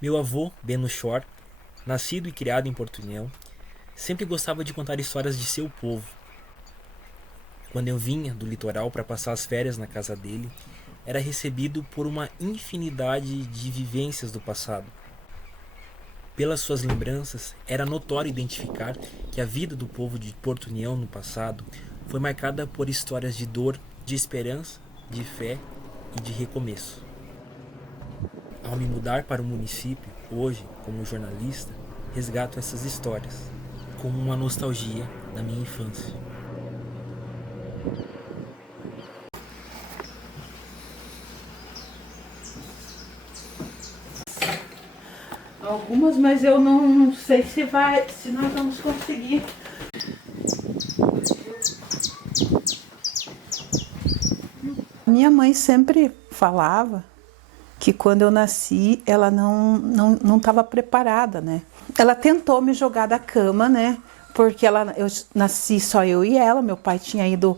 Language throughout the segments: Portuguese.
Meu avô, Beno Shor, nascido e criado em Porto União, sempre gostava de contar histórias de seu povo. Quando eu vinha do litoral para passar as férias na casa dele, era recebido por uma infinidade de vivências do passado. Pelas suas lembranças, era notório identificar que a vida do povo de Porto União no passado foi marcada por histórias de dor, de esperança, de fé e de recomeço. Ao me mudar para o município, hoje, como jornalista, resgato essas histórias, como uma nostalgia da minha infância. Algumas, mas eu não sei se nós vamos conseguir. Minha mãe sempre falava que quando eu nasci, ela não estava preparada, né? Ela tentou me jogar da cama, né? Porque eu nasci só eu e ela, meu pai tinha ido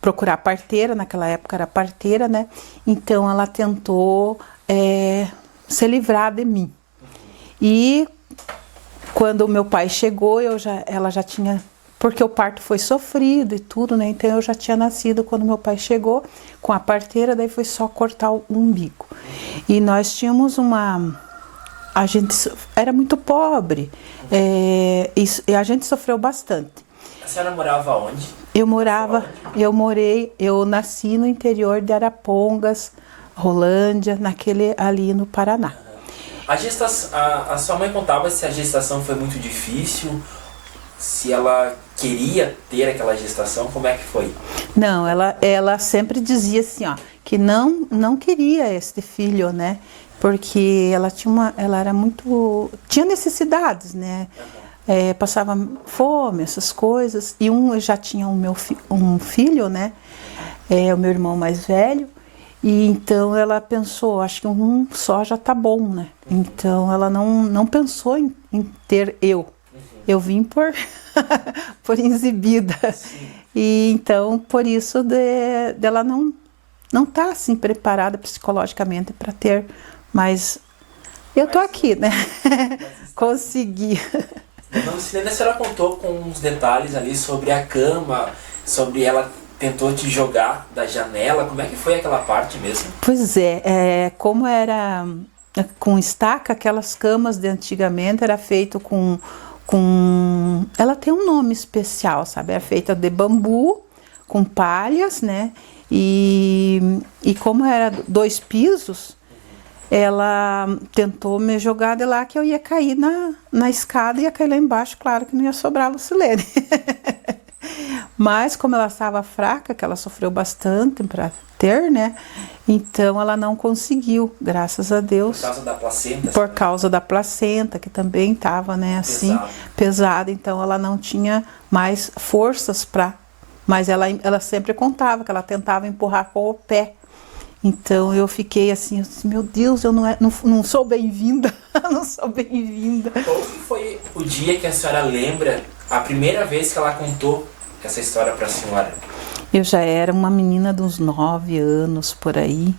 procurar parteira, naquela época era parteira, né? Então ela tentou se livrar de mim. E quando o meu pai chegou, ela já tinha, porque o parto foi sofrido e tudo, né? Então eu já tinha nascido quando meu pai chegou com a parteira, daí foi só cortar o umbigo. E nós tínhamos a gente era muito pobre, e a gente sofreu bastante. A senhora morava onde? Eu nasci no interior de Arapongas, Rolândia, ali no Paraná. A sua mãe contava se a gestação foi muito difícil, se ela queria ter aquela gestação, como é que foi? Não, ela sempre dizia assim, ó, que não queria este filho, né? Porque ela era tinha necessidades, né? Passava fome, essas coisas. E já tinha um filho, né? O meu irmão mais velho. E então ela pensou, acho que um só já tá bom, né? Então ela não pensou em ter eu. Eu vim por exibida. Sim. E então, por isso dela não tá assim preparada psicologicamente para ter, mas eu tô aqui, né? Consegui. Dona Lucilene, a senhora contou com uns detalhes ali sobre a cama, sobre ela tentou te jogar da janela, como é que foi aquela parte mesmo? Pois como era com estaca, aquelas camas de antigamente era feito com ela tem um nome especial, sabe? É feita de bambu, com palhas, né? E como era 2 pisos, ela tentou me jogar de lá que eu ia cair na escada e ia cair lá embaixo, claro que não ia sobrar a Lucilene. Mas como ela estava fraca, que ela sofreu bastante para ter, né? Então ela não conseguiu, graças a Deus. Por causa da placenta? Por causa da placenta, que também estava, né, assim, pesada. Então ela não tinha mais forças para. Mas ela sempre contava que ela tentava empurrar com o pé. Então eu fiquei assim, meu Deus, eu não sou bem-vinda, não sou bem-vinda. Qual foi o dia que a senhora lembra, a primeira vez que ela contou essa história para a senhora? Eu já era uma menina de uns 9 anos, por aí,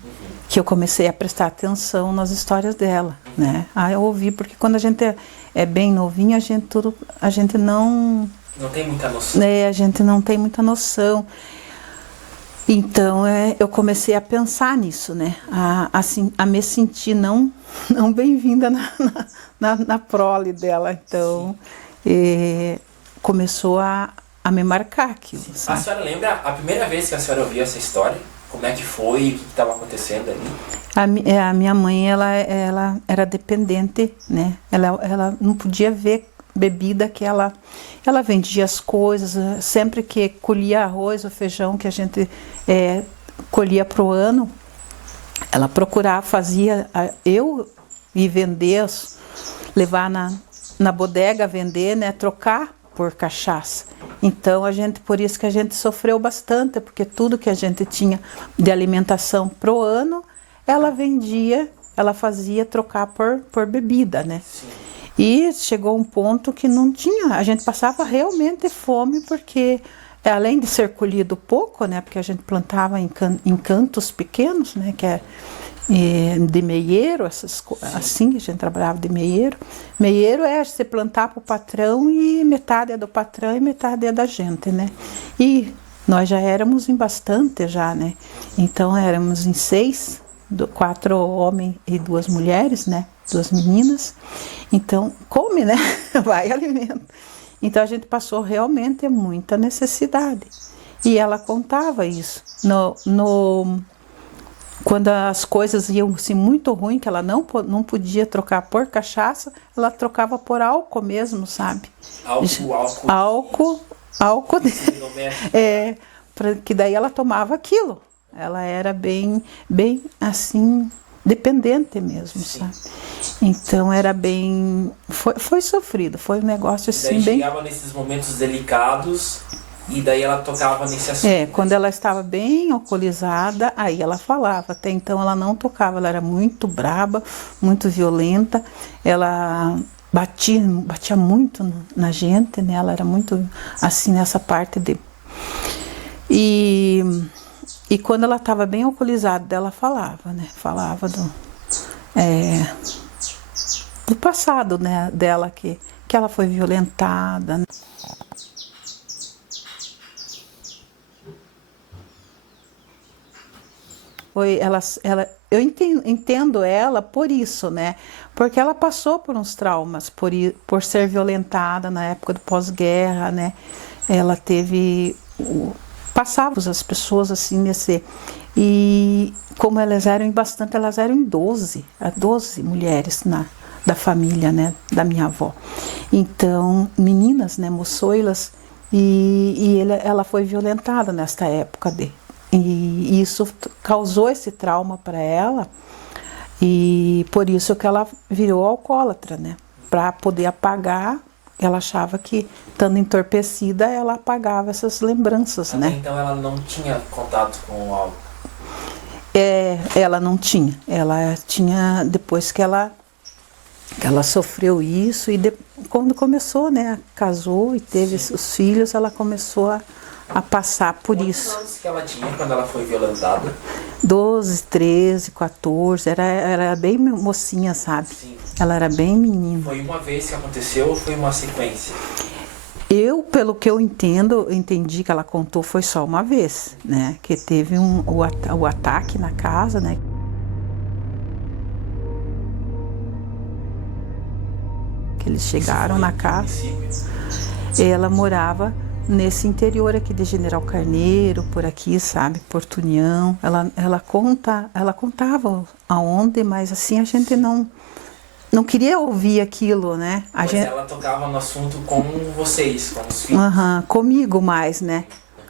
que eu comecei a prestar atenção nas histórias dela, né? Eu ouvi, porque quando a gente é bem novinha, a gente não... Não tem muita noção. A gente não tem muita noção. Então, eu comecei a pensar nisso, né? A me sentir não bem-vinda na prole dela. Então, começou a me marcar aquilo. A senhora lembra a primeira vez que a senhora ouviu essa história? Como é que foi? O que estava acontecendo ali? A minha mãe, ela era dependente, né? Ela não podia ver bebida, que ela vendia as coisas, sempre que colhia arroz ou feijão que a gente colhia pro ano, ela procurava, fazia eu ir vender, levar na bodega, vender, né? Trocar por cachaça. Então por isso que a gente sofreu bastante, porque tudo que a gente tinha de alimentação pro ano, ela vendia, ela fazia trocar por bebida, né? Sim. E chegou um ponto que não tinha, a gente passava realmente fome, porque além de ser colhido pouco, né, porque a gente plantava em cantos pequenos, né, de meieiro, assim que a gente trabalhava de meieiro. Meieiro é você plantar para o patrão e metade é do patrão e metade é da gente, né? E nós já éramos em bastante já, né? Então éramos em 6, 4 homens e 2 mulheres, né? 2 meninas. Então, come, né? Vai alimento. Então a gente passou realmente muita necessidade. E ela contava isso. Quando as coisas iam assim, muito ruim, que ela não podia trocar por cachaça, ela trocava por álcool mesmo, sabe? Álcool. Que daí ela tomava aquilo. Ela era bem assim, dependente mesmo, sabe? Então era bem... Foi sofrido, foi um negócio assim daí bem... chegava nesses momentos delicados... E daí ela tocava nesse assunto. Quando ela estava bem alcoolizada, aí ela falava. Até então ela não tocava, ela era muito braba, muito violenta. Ela batia muito na gente, né? Ela era muito assim nessa parte de... E quando ela estava bem alcoolizada, ela falava, né? Falava do passado, né? Dela, que ela foi violentada, né? Eu entendo ela por isso, né? Porque ela passou por uns traumas, por ser violentada na época do pós-guerra, né? Ela passava as pessoas assim nesse... E como elas eram em 12 mulheres da família, né? Da minha avó. Então, meninas, né? Moçoilas, ela foi violentada nesta época E isso causou esse trauma para ela, e por isso que ela virou alcoólatra, né? Para poder apagar, ela achava que, estando entorpecida, ela apagava essas lembranças, né? Então ela não tinha contato com o álcool? Ela não tinha. Ela tinha, depois que ela sofreu isso, quando começou, né? Casou e teve os filhos, ela começou a passar por isso. Quantos anos que ela tinha quando ela foi violentada? 12, 13, 14, era bem mocinha, sabe? Sim. Ela era bem menina. Foi uma vez que aconteceu ou foi uma sequência? Pelo que eu entendi que ela contou, foi só uma vez, né? Que teve o ataque na casa, né? Que eles chegaram na casa. Ela morava nesse interior aqui de General Carneiro, por aqui, sabe, Porto União. Ela contava aonde, mas assim a gente não queria ouvir aquilo, né? Ela tocava no assunto com vocês, com os filhos. Comigo mais, né?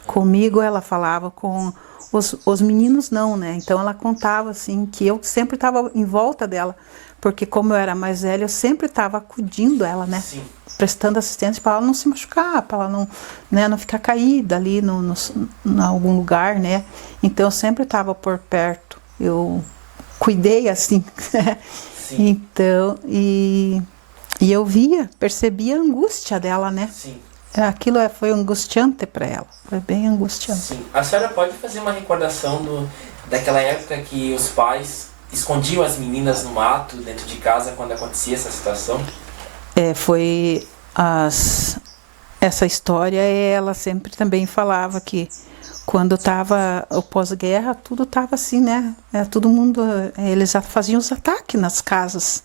Comigo ela falava, com os meninos não, né? Então ela contava assim que eu sempre estava em volta dela, porque como eu era mais velha, eu sempre estava acudindo ela, né? Sim. Prestando assistência para ela não se machucar, para ela não ficar caída ali em algum lugar, né? Então eu sempre estava por perto, eu cuidei assim, né? Sim. Então, e eu percebia a angústia dela, né? Sim. Aquilo foi angustiante para ela, foi bem angustiante. Sim. A senhora pode fazer uma recordação daquela época que os pais escondiam as meninas no mato, dentro de casa, quando acontecia essa situação? Essa história, ela sempre também falava que quando estava o pós-guerra, tudo estava assim, né? Todo mundo, eles faziam os ataques nas casas.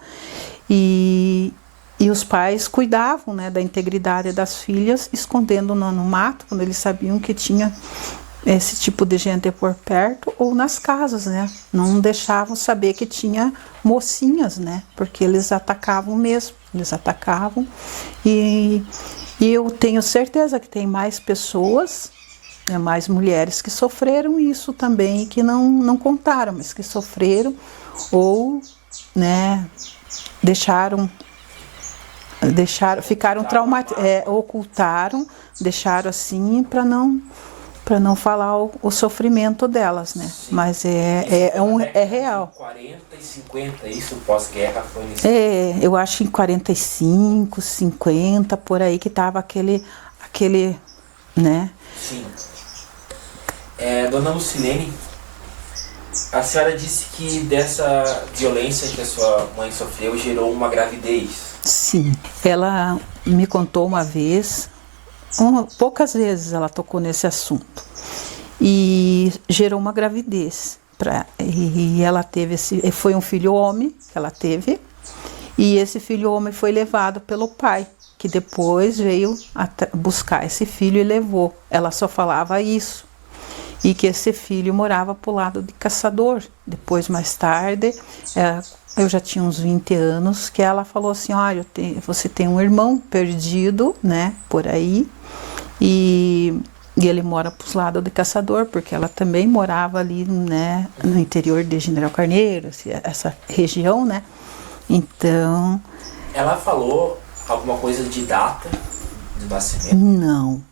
E os pais cuidavam, né, da integridade das filhas, escondendo no mato, quando eles sabiam que tinha esse tipo de gente por perto, ou nas casas, né? Não deixavam saber que tinha mocinhas, né? Porque eles atacavam mesmo, eles atacavam. E eu tenho certeza que tem mais pessoas, mais mulheres que sofreram isso também, e que não contaram, mas que sofreram, ou, né, ficaram traumatizados, ocultaram, deixaram assim para não falar o sofrimento delas, né? Sim. Mas é real. 40 e 50, isso pós-guerra foi nesse... Eu acho que em 45, 50, por aí que tava aquele, né? Sim. Dona Lucilene, A senhora disse que dessa violência que a sua mãe sofreu gerou uma gravidez. Sim, ela me contou uma vez, poucas vezes ela tocou nesse assunto, e gerou uma gravidez. E ela teve foi um filho homem que ela teve, e esse filho homem foi levado pelo pai, que depois veio buscar esse filho e levou. Ela só falava isso. E que esse filho morava para o lado de Caçador. Depois, mais tarde, eu já tinha uns 20 anos, que ela falou assim, olha, você tem um irmão perdido, né, por aí, e ele mora para os lados de Caçador, porque ela também morava ali, né, no interior de General Carneiro, essa região, né, então... Ela falou alguma coisa de data do nascimento? Não.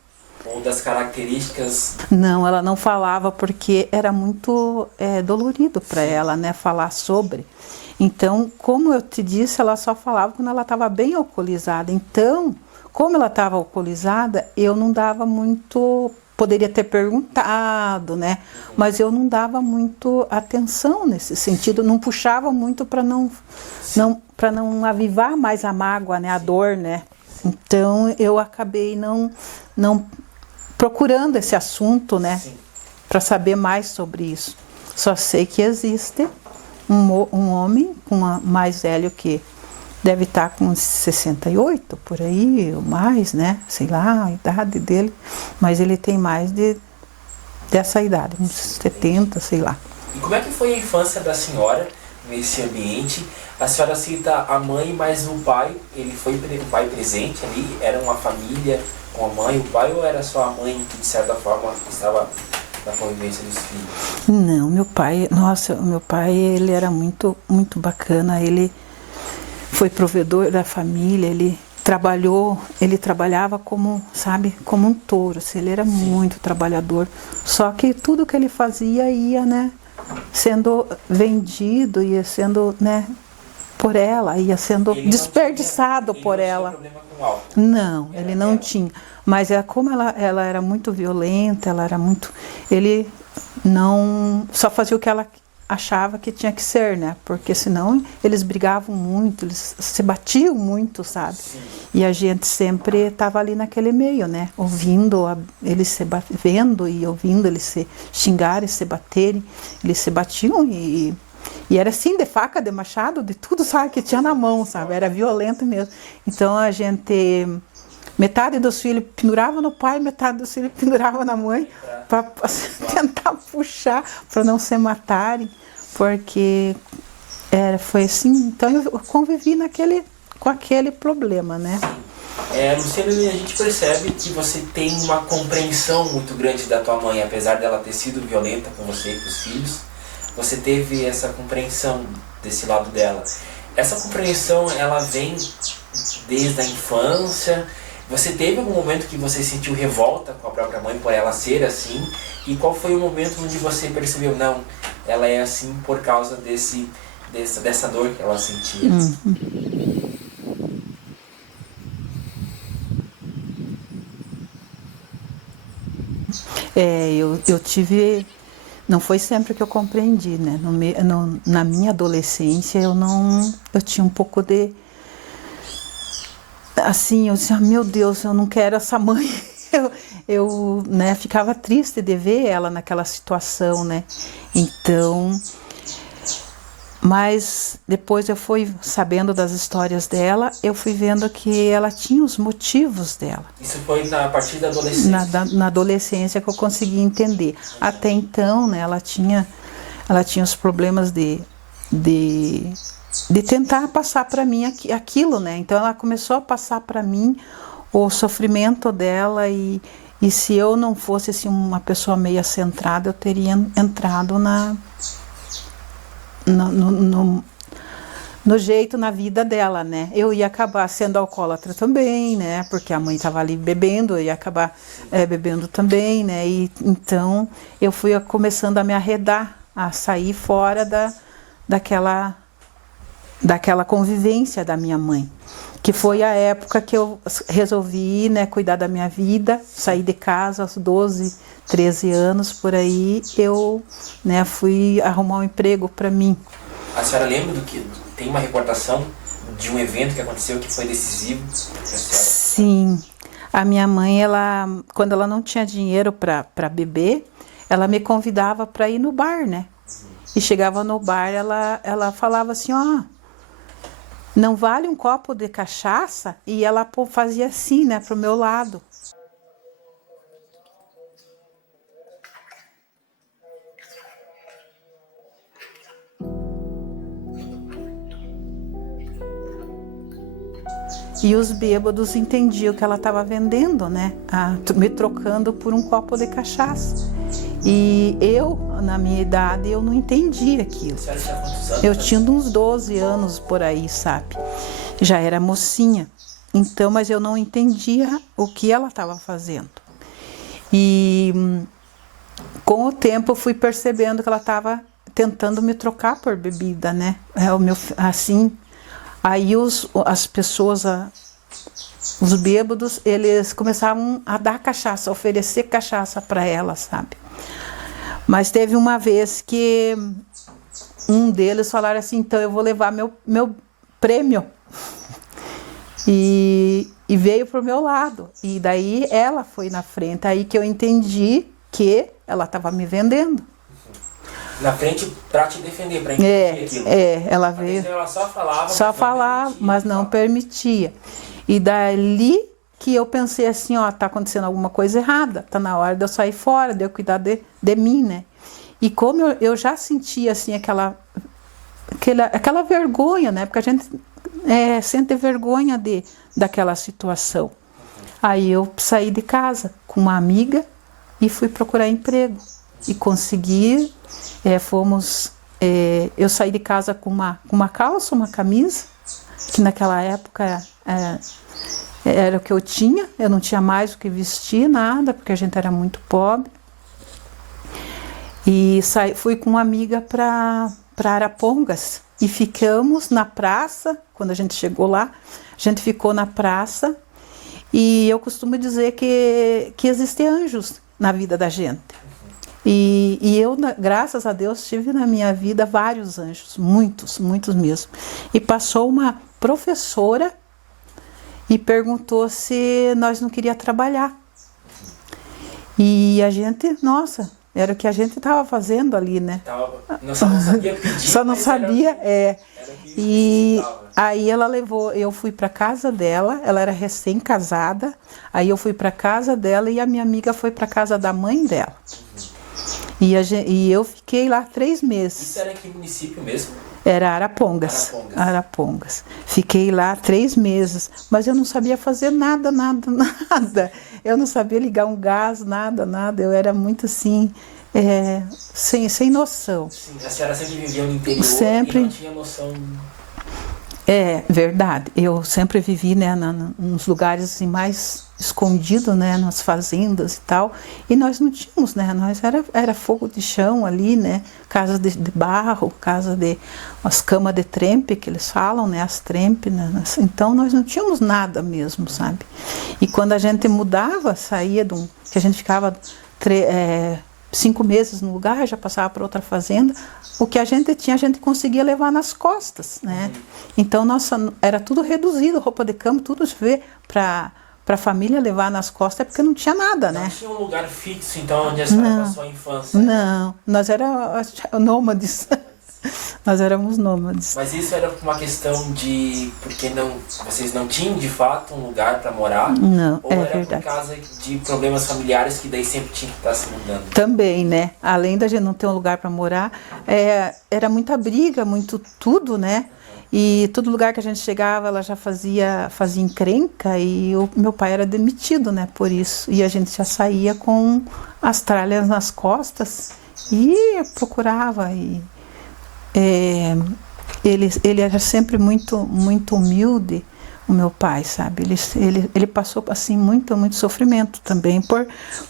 Ou das características? Não, ela não falava porque era muito dolorido para ela, né, falar sobre. Então, como eu te disse, ela só falava quando ela estava bem alcoolizada. Então, como ela estava alcoolizada, eu não dava muito, poderia ter perguntado, né, mas eu não dava muito atenção nesse sentido, não puxava muito para não avivar mais a mágoa, né, a dor, né. Então, eu acabei não procurando esse assunto, né, para saber mais sobre isso. Só sei que existe um homem mais velho que deve estar com 68, por aí, ou mais, né, sei lá, a idade dele, mas ele tem mais dessa idade, uns 70, sei lá. E como é que foi a infância da senhora nesse ambiente? A senhora cita a mãe, mas o pai, ele foi o pai presente ali? Era uma família com a mãe e o pai, ou era só a mãe que de certa forma estava na convivência dos filhos? Não, meu pai, nossa, meu pai, ele era muito, muito bacana, ele foi provedor da família, ele trabalhava como, sabe, como um touro, assim, ele era muito trabalhador, só que tudo que ele fazia ia, né, sendo vendido, ia sendo, né, por ela, ia sendo desperdiçado por ela. Ele não tinha problema com álcool? Não, ele não tinha. Mas como ela era muito violenta, ele não só fazia o que ela achava que tinha que ser, né? Porque senão eles brigavam muito, eles se batiam muito, sabe? Sim. E a gente sempre estava ali naquele meio, né? Ouvindo eles se vendo e ouvindo eles se xingarem, se baterem, eles se batiam e era assim, de faca, de machado, de tudo, sabe, que tinha na mão, sabe, era violento mesmo. Então a gente, metade dos filhos pendurava no pai, metade dos filhos pendurava na mãe, para tentar puxar, para não se matarem, porque foi assim, então eu convivi com aquele problema, né. Luciana, a gente percebe que você tem uma compreensão muito grande da tua mãe, apesar dela ter sido violenta com você e com os filhos. Você teve essa compreensão desse lado dela. Essa compreensão, ela vem desde a infância? Você teve algum momento que você sentiu revolta com a própria mãe por ela ser assim? E qual foi o momento onde você percebeu, não, ela é assim por causa dessa dor que ela sentia? Eu tive... Não foi sempre que eu compreendi, né? Na minha adolescência, eu tinha um pouco de... Assim, eu disse, meu Deus, eu não quero essa mãe. Eu né, ficava triste de ver ela naquela situação, né? Então... Mas depois eu fui sabendo das histórias dela, eu fui vendo que ela tinha os motivos dela. Isso foi a partir da adolescência? Na adolescência que eu consegui entender. Até então, né, ela tinha os problemas de tentar passar para mim aquilo, né? Então ela começou a passar para mim o sofrimento dela e se eu não fosse assim, uma pessoa meio centrada, eu teria entrado no jeito, na vida dela, né? Eu ia acabar sendo alcoólatra também, né? Porque a mãe estava ali bebendo, eu ia acabar bebendo também, né? E então eu fui começando a me arredar, a sair fora daquela convivência da minha mãe, que foi a época que eu resolvi, né, cuidar da minha vida, sair de casa aos 12, 13 anos, por aí, eu, né, fui arrumar um emprego para mim. A senhora lembra do que tem uma recordação de um evento que aconteceu que foi decisivo? Sim, a minha mãe, ela, quando ela não tinha dinheiro para beber, ela me convidava para ir no bar, né? E chegava no bar, ela falava assim, ó, não vale um copo de cachaça? E ela fazia assim, né, pro meu lado. E os bêbados entendiam que ela estava vendendo, né? Me trocando por um copo de cachaça. E eu, na minha idade, eu não entendi aquilo. A senhora tinha quantos anos? Eu tinha uns 12 anos por aí, sabe? Já era mocinha. Então, mas eu não entendia o que ela estava fazendo. E com o tempo eu fui percebendo que ela estava tentando me trocar por bebida, né? Assim. Aí as pessoas, os bêbados, eles começavam a dar cachaça, a oferecer cachaça para ela, sabe? Mas teve uma vez que um deles falaram assim, então eu vou levar meu prêmio. E veio pro meu lado. E daí ela foi na frente, aí que eu entendi que ela estava me vendendo. Na frente para te defender, para impedir aquilo. Ela veio. Ela só falava, mas não permitia. E dali que eu pensei assim, ó, tá acontecendo alguma coisa errada, tá na hora de eu sair fora, de eu cuidar de mim, né? E como eu já sentia assim aquela vergonha, né? Porque a gente sente vergonha daquela situação. Aí eu saí de casa com uma amiga e fui procurar emprego. E consegui, eu saí de casa com uma calça, uma camisa, que naquela época era o que eu tinha, eu não tinha mais o que vestir, nada, porque a gente era muito pobre. E fui com uma amiga para Arapongas e ficamos na praça. Quando a gente chegou lá, a gente ficou na praça e eu costumo dizer que existem anjos na vida da gente. E eu, graças a Deus, tive na minha vida vários anjos, muitos, muitos mesmo. E passou uma professora e perguntou se nós não queríamos trabalhar. E a gente, nossa, era o que a gente estava fazendo ali, né? Só não sabia pedir. Só não sabia, E aí ela levou, eu fui para casa dela, ela era recém-casada, aí eu fui para casa dela e a minha amiga foi para casa da mãe dela. E eu fiquei lá 3 meses. Isso era em que município mesmo? Era Arapongas. Fiquei lá 3 meses, mas eu não sabia fazer nada. Eu não sabia ligar um gás, nada. Eu era muito assim, sem noção. Sim, a senhora sempre vivia no interior sempre... e não tinha noção... É verdade, eu sempre vivi, né, nos lugares assim, mais escondidos, né, nas fazendas e tal, e nós não tínhamos, né, nós era fogo de chão ali, né, casa de barro, as camas de trempe que eles falam, né, as trempe, né, então nós não tínhamos nada mesmo, sabe? E quando a gente mudava, saía que a gente ficava 5 meses no lugar, já passava para outra fazenda, o que a gente tinha, a gente conseguia levar nas costas, né? Então, era tudo reduzido, roupa de cama, tudo para a família levar nas costas, porque não tinha nada, né? Não tinha um lugar fixo, então, onde a senhora passou a infância? Não, nós éramos nômades. Nós éramos nômades. Mas isso era uma questão de... Porque vocês não tinham, de fato, um lugar para morar? Não, ou era verdade. Por causa de problemas familiares que daí sempre tinha que estar se mudando? Também, né? Além da gente não ter um lugar para morar, era muita briga, muito tudo, né? E todo lugar que a gente chegava, ela já fazia encrenca e o meu pai era demitido, né? Por isso. E a gente já saía com as tralhas nas costas e procurava ele era sempre muito, muito humilde, o meu pai, sabe? Ele passou, assim, muito, muito sofrimento também,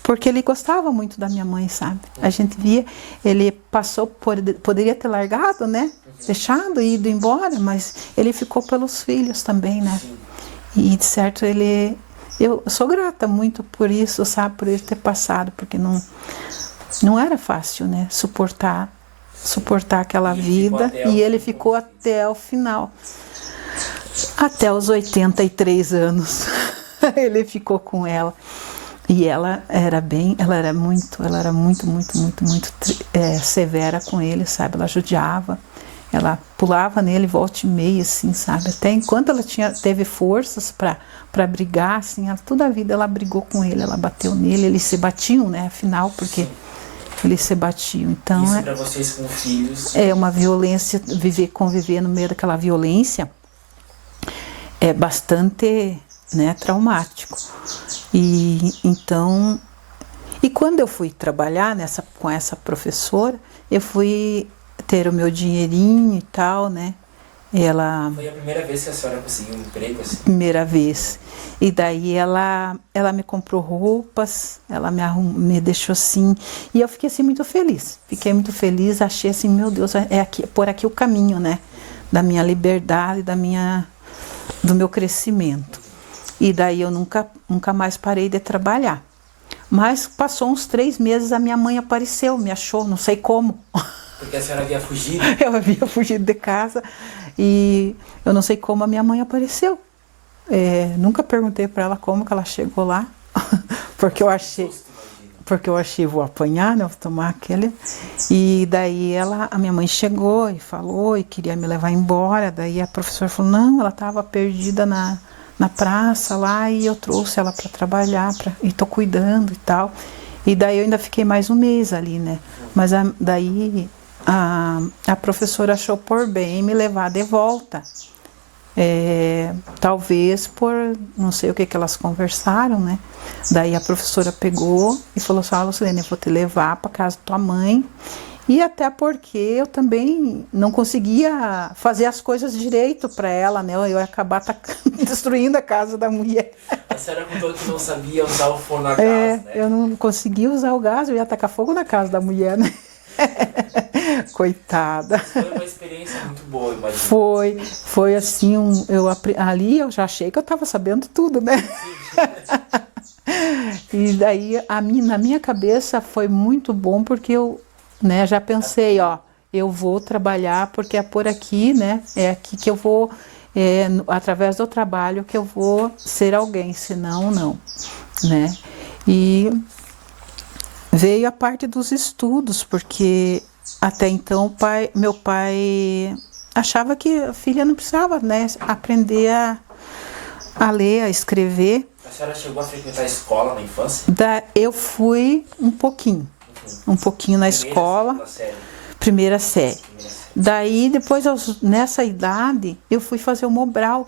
porque ele gostava muito da minha mãe, sabe? A gente via, ele passou, poderia ter largado, né? Deixado e ido embora, mas ele ficou pelos filhos também, né? E, de certo, eu sou grata muito por isso, sabe? Por ele ter passado, porque não era fácil, né? Suportar aquela vida, e ele ficou até o final. Até os 83 anos ele ficou com ela. E ela era muito severa com ele, sabe? Ela judiava, ela pulava nele volta e meia, assim, sabe? Até enquanto ela teve forças para brigar, assim, toda a vida ela brigou com ele, ela bateu nele, eles se batiam, né? Afinal, porque eles se batiam. Então, isso para vocês com filhos? É uma violência, conviver no meio daquela violência é bastante, né, traumático. E então, quando eu fui trabalhar com essa professora, eu fui ter o meu dinheirinho e tal, né? Foi a primeira vez que a senhora conseguiu um emprego assim? Primeira vez. E daí ela me comprou roupas, ela me deixou assim, e eu fiquei assim muito feliz. Fiquei muito feliz, achei assim, meu Deus, é por aqui o caminho, né? Da minha liberdade, do meu crescimento. E daí eu nunca mais parei de trabalhar. Mas passou uns 3 meses, a minha mãe apareceu, me achou, não sei como. Porque a senhora havia fugido? Eu havia fugido de casa e eu não sei como a minha mãe apareceu. Nunca perguntei para ela como que ela chegou lá, porque eu achei, vou apanhar, né, vou tomar aquele. E daí a minha mãe chegou e falou e queria me levar embora. Daí a professora falou, não, ela estava perdida na praça lá e eu trouxe ela para trabalhar e tô cuidando e tal. E daí eu ainda fiquei mais um mês ali, né? Mas daí a professora achou por bem me levar de volta. Talvez por não sei o que elas conversaram, né? Daí a professora pegou e falou assim, Lucilene, eu vou te levar para casa da tua mãe. E até porque eu também não conseguia fazer as coisas direito para ela, né? Eu ia acabar destruindo a casa da mulher. A senhora contou que não sabia usar o forno a gás, né? Eu não conseguia usar o gás, eu ia tacar fogo na casa da mulher, né? Coitada. Foi uma experiência muito boa, imagina. Foi assim, ali eu já achei que eu estava sabendo tudo, né? E daí na minha cabeça foi muito bom, porque eu, né, já pensei, eu vou trabalhar porque é por aqui, né? É aqui que eu vou, através do trabalho que eu vou ser alguém, senão não, né? E veio a parte dos estudos, porque até então meu pai achava que a filha não precisava, né, aprender a ler, a escrever. A senhora chegou a frequentar a escola na infância? Eu fui um pouquinho na escola, primeira série. Daí, depois, nessa idade, eu fui fazer o Mobral.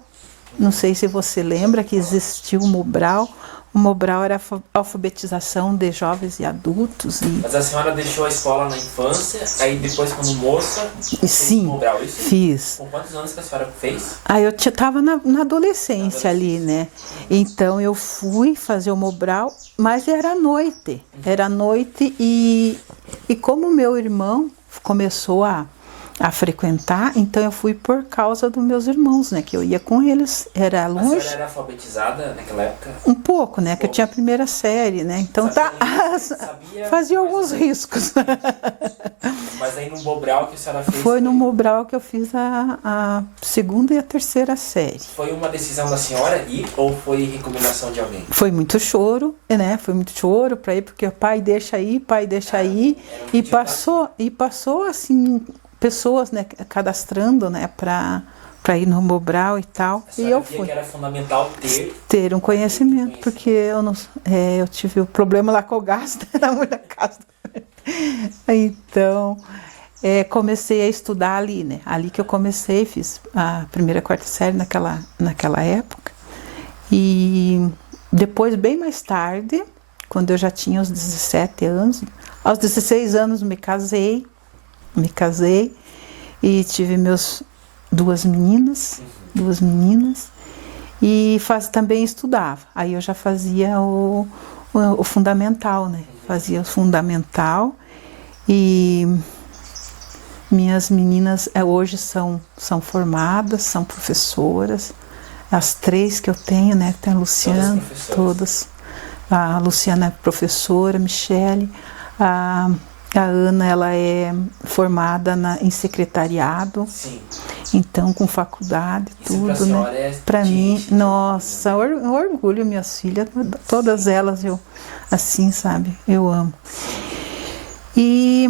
Não sei se você lembra que existiu o Mobral. O Mobral era a alfabetização de jovens e adultos. Mas a senhora deixou a escola na infância, aí depois, quando moça, fez o Mobral, isso? Fiz. Com quantos anos que a senhora fez? Aí eu estava na adolescência ali, né? Então eu fui fazer o Mobral, mas era à noite. Era à noite e como meu irmão começou a frequentar, então eu fui por causa dos meus irmãos, né? Que eu ia com eles, era longe. A senhora era alfabetizada naquela época? Um pouco, né? Que eu tinha a primeira série, né? Então fazia alguns riscos. Mas aí no Mobral que a senhora fez? Foi no Mobral que eu fiz a segunda e a terceira série. Foi uma decisão da senhora ir ou foi recomendação de alguém? Foi muito choro, né? Foi muito choro para ir, porque pai deixa ir. E passou assim, pessoas, né, cadastrando, né, para ir no Mobral e tal. E eu fui. Que era fundamental ter um conhecimento, porque eu tive o problema lá com o gás, né, na casa. Então, comecei a estudar ali, né? Ali que eu comecei, fiz a primeira, quarta série naquela época. E depois, bem mais tarde, quando eu já tinha os 17 anos, aos 16 anos me casei e tive duas meninas, e também estudava. Aí eu já fazia o fundamental, né? Fazia o fundamental e minhas meninas hoje são formadas, são professoras. As 3 que eu tenho, né? Tem a Luciana, todas. A Luciana é professora, a Michele, a Ana, ela é formada em secretariado. Sim. Então, com faculdade, tudo, né? Para mim, nossa, orgulho, minhas filhas, todas elas eu, assim, sabe, eu amo. E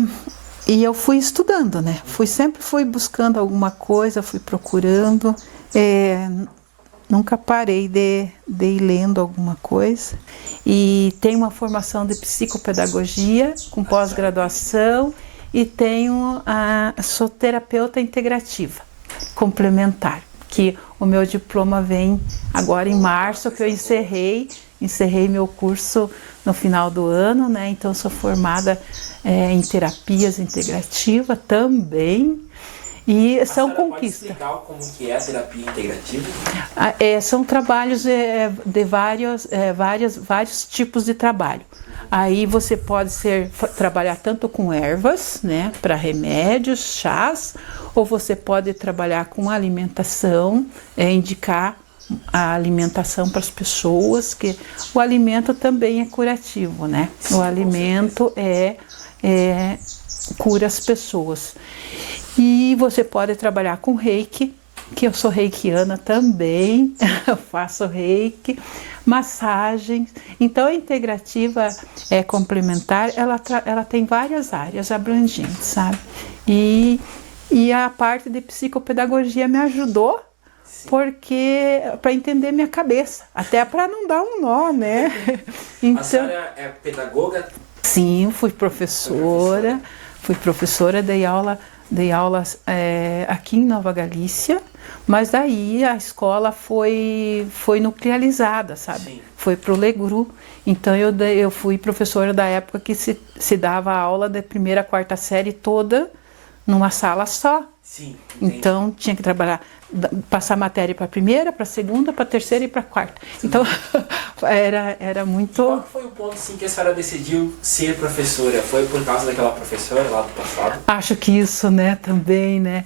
eu fui estudando, né? Sempre fui buscando alguma coisa, fui procurando. Nunca parei de ir lendo alguma coisa. E tenho uma formação de psicopedagogia com pós-graduação e sou terapeuta integrativa complementar, que o meu diploma vem agora em março, que eu encerrei meu curso no final do ano, né? Então sou formada em terapias integrativas também. E são conquistas. Pode explicar como que é a terapia integrativa? São trabalhos de vários tipos de trabalho. Aí você pode trabalhar tanto com ervas, né, para remédios, chás, ou você pode trabalhar com alimentação, indicar a alimentação para as pessoas, que o alimento também é curativo, né? O alimento cura as pessoas. E você pode trabalhar com reiki, que eu sou reikiana também, eu faço reiki, massagens. Então a integrativa complementar, ela tem várias áreas abrangentes, sabe? E a parte de psicopedagogia me ajudou, porque para entender minha cabeça, até para não dar um nó, né? Então, a senhora é pedagoga? Sim, fui professora, dei aulas aqui em Nova Galícia, mas daí a escola foi nuclearizada, sabe? Sim. Foi para o Legru. Então eu fui professora da época que se dava aula da 1ª a 4ª série toda numa sala só. Sim, então tinha que trabalhar, passar matéria para a 1ª, para a 2ª, para a 3ª e para a 4ª. Então era muito. E qual foi o ponto assim, que a senhora decidiu ser professora? Foi por causa daquela professora lá do passado? Acho que isso, né, também, né?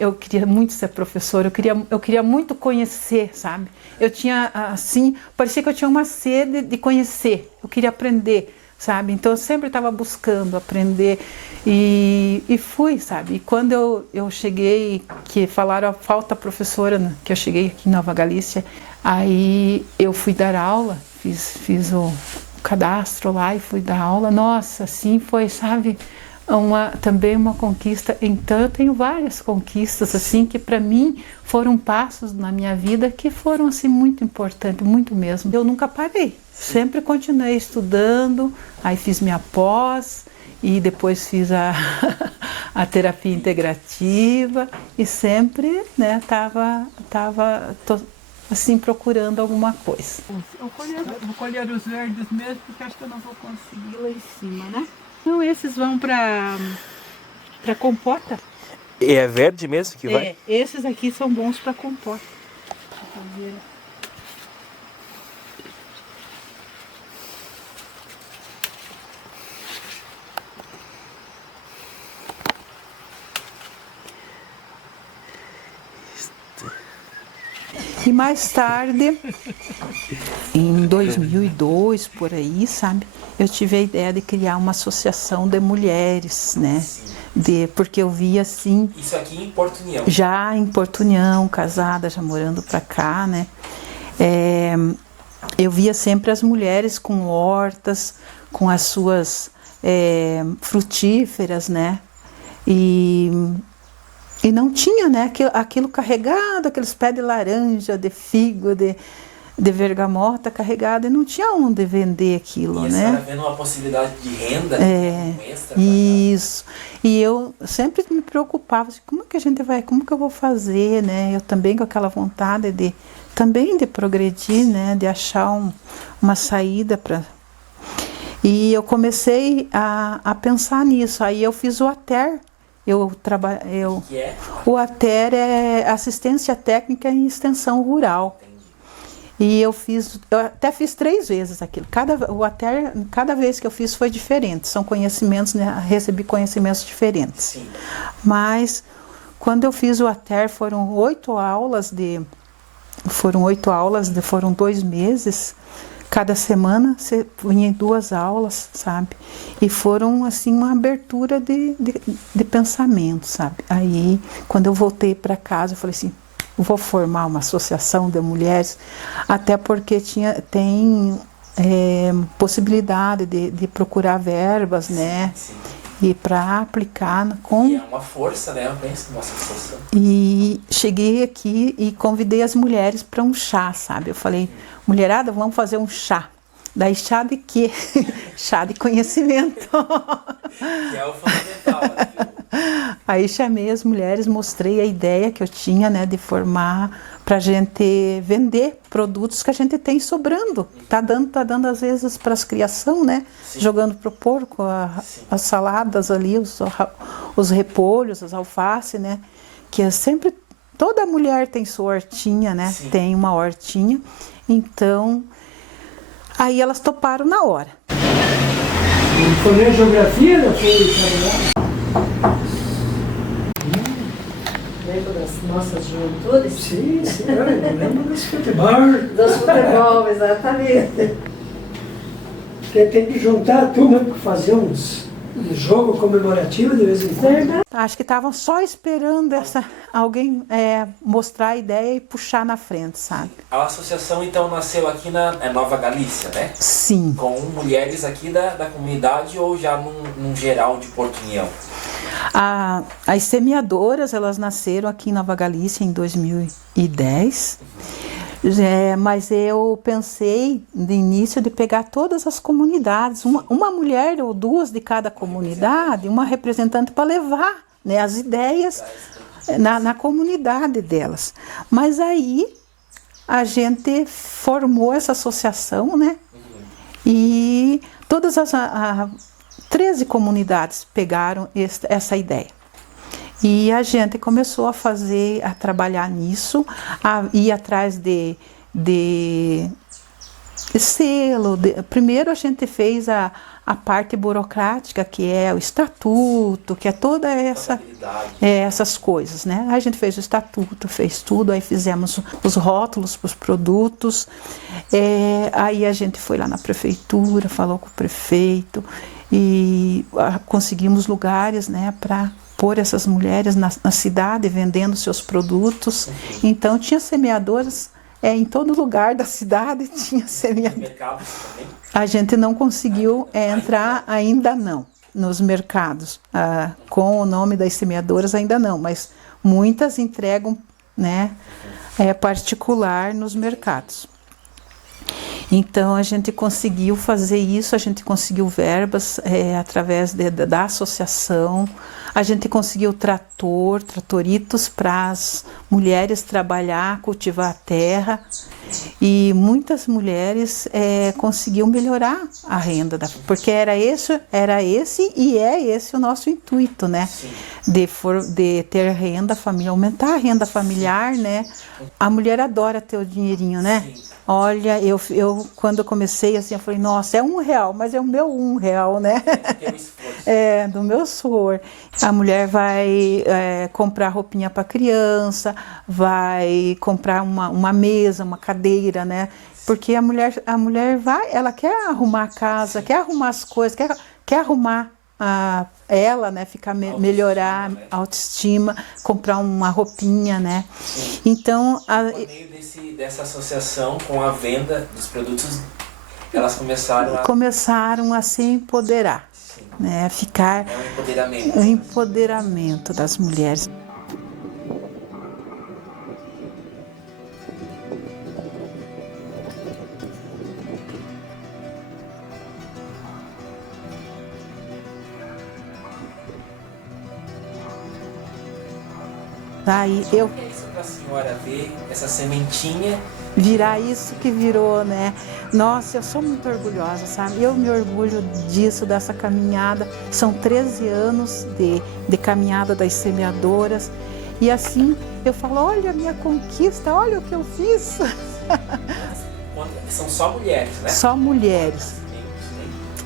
Eu queria muito ser professora, eu queria muito conhecer, sabe? Eu tinha, assim, parecia que eu tinha uma sede de conhecer, eu queria aprender, sabe? Então eu sempre estava buscando aprender e fui, sabe? E quando eu cheguei, que falaram falta professora, né? Que eu cheguei aqui em Nova Galícia, aí eu fui dar aula, fiz o cadastro lá e fui dar aula. Nossa, assim foi, sabe? Também uma conquista. Então eu tenho várias conquistas assim que para mim foram passos na minha vida que foram assim muito importantes, muito mesmo. Eu nunca parei, sempre continuei estudando, aí fiz minha pós e depois fiz a terapia integrativa e sempre, né, tô assim procurando alguma coisa. Vou colher os verdes mesmo porque acho que eu não vou conseguir lá em cima, né? Não, esses vão para compota. É verde mesmo que vai? Esses aqui são bons para compota. Deixa eu ver. E mais tarde, em 2002, por aí, sabe? Eu tive a ideia de criar uma associação de mulheres, né? Porque eu via assim... Isso aqui em Porto União? Já em Porto União, casada, já morando pra cá, né? Eu via sempre as mulheres com hortas, com as suas frutíferas, né? E não tinha, né, aquilo carregado, aqueles pés de laranja, de figo, de bergamota carregado, e não tinha onde vender aquilo, né? E a senhora vendo uma possibilidade de renda, extra? Isso. E eu sempre me preocupava, assim, como que eu vou fazer, né? Eu também com aquela vontade de progredir, né? De achar uma saída para... E eu comecei a pensar nisso. Aí eu fiz o ATER, Que é? O ATER é Assistência Técnica em Extensão Rural. E eu até fiz 3 vezes aquilo. O ATER, cada vez que eu fiz foi diferente. São conhecimentos, né? Recebi conhecimentos diferentes. Sim. Mas quando eu fiz o ATER foram 8 aulas foram 2 meses. Cada semana você vinha em 2 aulas, sabe? E foram, assim, uma abertura de pensamento, sabe? Aí, quando eu voltei para casa, eu falei assim, vou formar uma associação de mulheres, até porque tem possibilidade de procurar verbas, né? Sim. E para aplicar E é uma força, né? Eu penso numa associação. E cheguei aqui e convidei as mulheres para um chá, sabe? Eu falei, mulherada, vamos fazer um chá. Daí chá de quê? Chá de conhecimento. Que é o fundamental, né? Aí chamei as mulheres, mostrei a ideia que eu tinha, né, de formar para a gente vender produtos que a gente tem sobrando. Tá dando às vezes para as criação, né? Sim. Jogando pro porco as saladas ali, os repolhos, as alface, né? Que é sempre toda mulher tem sua hortinha, né? Sim. Tem uma hortinha. Então, aí elas toparam na hora. Formei geografia, não foi trabalhar? Lembra das nossas juventudes? Sim, eu lembro desse futebol. Do futebol, exatamente. Porque tem que juntar a turma para fazer um jogo comemorativo de vez em quando. Acho que estavam só esperando alguém mostrar a ideia e puxar na frente, sabe? A associação, então, nasceu aqui na Nova Galícia, né? Sim. Com mulheres aqui da comunidade ou já num geral de Porto União? As semeadoras, elas nasceram aqui em Nova Galícia em 2010. Mas eu pensei de início de pegar todas as comunidades, uma mulher ou 2 de cada comunidade, uma representante para levar, né, as ideias na comunidade delas. Mas aí a gente formou essa associação, né? E todas as 13 comunidades pegaram essa ideia. E a gente começou a trabalhar nisso, a ir atrás de selo. Primeiro a gente fez a parte burocrática, que é o estatuto, que é toda essas coisas, né? A gente fez o estatuto, fez tudo, aí fizemos os rótulos para os produtos. Aí a gente foi lá na prefeitura, falou com o prefeito e conseguimos lugares, né, para pôr essas mulheres na cidade vendendo seus produtos. Então tinha semeadoras em todo lugar da cidade, tinha semeadoras. Mercados também? A gente não conseguiu entrar ainda não nos mercados, com o nome das semeadoras ainda não, mas muitas entregam, né, particular nos mercados. Então a gente conseguiu fazer isso, a gente conseguiu verbas através da associação, a gente conseguiu tratoritos para as mulheres trabalhar, cultivar a terra, e muitas mulheres conseguiam melhorar a renda, porque era esse e é esse o nosso intuito, né? De ter renda familiar, aumentar a renda familiar, né? A mulher adora ter o dinheirinho, né? Sim. Olha, eu quando eu comecei assim, eu falei, nossa, é R$1, mas é o meu R$1, né? Do meu suor. A mulher vai comprar roupinha para criança, vai comprar uma mesa, uma cadeira, né? Porque a mulher vai, ela quer arrumar a casa, quer arrumar as coisas, quer arrumar ela, né, melhorar a autoestima, comprar uma roupinha, né? Sim. Então, por meio dessa associação com a venda dos produtos, elas começaram a se empoderar, né? Ficar um o empoderamento das mulheres. Daí O que é isso para a senhora ver essa sementinha virar isso que virou, né? Nossa, eu sou muito orgulhosa, sabe? Eu me orgulho disso, dessa caminhada. São 13 anos de caminhada das semeadoras. E assim, eu falo, olha a minha conquista, olha o que eu fiz. São só mulheres, né? Só mulheres.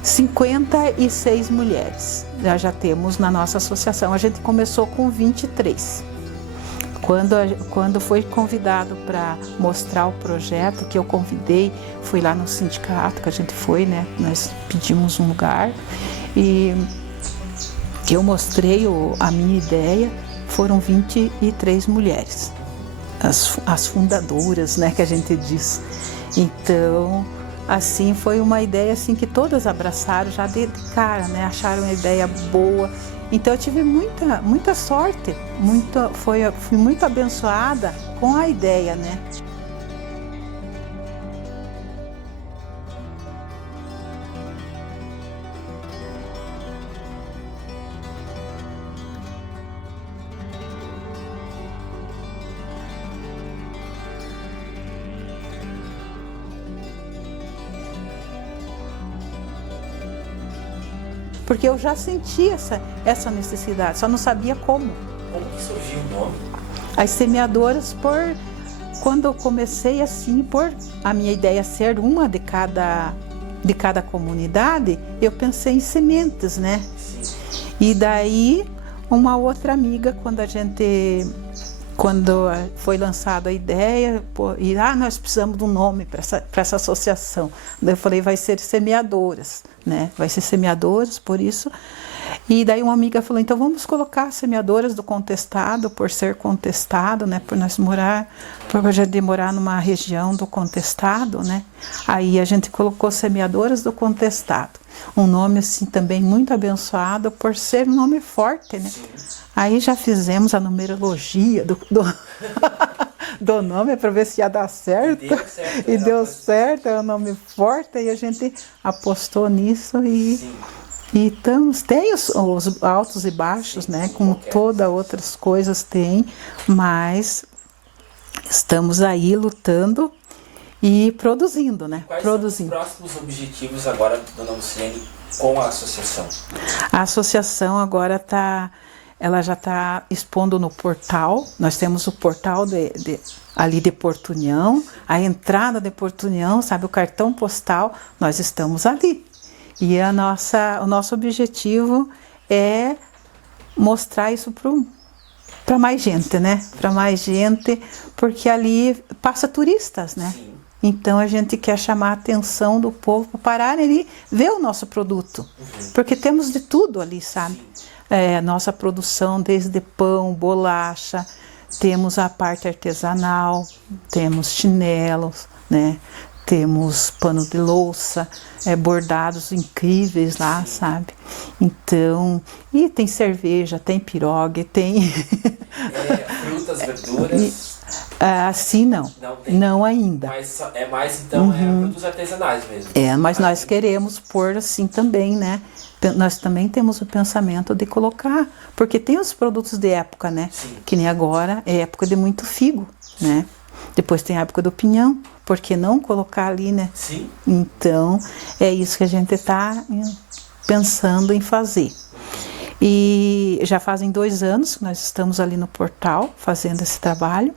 56 mulheres já temos na nossa associação. A gente começou com 23. Quando foi convidado para mostrar o projeto, que eu convidei, fui lá no sindicato que a gente foi, né? Nós pedimos um lugar e que eu mostrei a minha ideia, foram 23 mulheres, as fundadoras, né? Que a gente diz. Então, assim, foi uma ideia assim que todas abraçaram já de cara, né? Acharam uma ideia boa. Então eu tive muita sorte, fui muito abençoada com a ideia, né? Porque eu já senti essa necessidade, só não sabia como. Como que surgiu o nome? As semeadoras, quando eu comecei assim, por a minha ideia ser uma de cada comunidade, eu pensei em sementes, né? Sim. E daí, uma outra amiga, quando foi lançada a ideia, nós precisamos de um nome para essa associação. Daí eu falei, vai ser semeadoras, né? Vai ser semeadoras, por isso. E daí uma amiga falou, então vamos colocar semeadoras do contestado, por ser contestado, né? Por a gente morar numa região do contestado, né? Aí a gente colocou semeadoras do contestado. Um nome assim também muito abençoado por ser um nome forte, né? Aí já fizemos a numerologia do nome para ver se ia dar certo. E deu certo, é um nome forte, e a gente apostou nisso e tem os altos e baixos, né? Como todas outras coisas tem, mas estamos aí lutando e produzindo, né? Quais são os próximos objetivos agora, dona Lucilene, com a associação? A associação agora ela já está expondo no portal. Nós temos o portal ali de Porto União, a entrada de Porto União, sabe, o cartão postal, nós estamos ali. E o nosso objetivo é mostrar isso para mais gente, né? Para mais gente, porque ali passa turistas, né? Sim. Então a gente quer chamar a atenção do povo para parar ali, ver o nosso produto, porque temos de tudo ali, sabe? Nossa produção, desde pão, bolacha, temos a parte artesanal, temos chinelos, né? Temos pano de louça, bordados incríveis lá, sabe? Então, e tem cerveja, tem pirogue, tem... frutas, verduras... assim não, não ainda. Mas é mais, então, produtos artesanais mesmo. Mas nós queremos pôr assim também, né? Nós também temos o pensamento de colocar, porque tem os produtos de época, né? Sim. Que nem agora é época de muito figo, né? Depois tem a época do pinhão, por que não colocar ali, né? Sim. Então, é isso que a gente está pensando em fazer. E já fazem 2 anos que nós estamos ali no portal fazendo esse trabalho.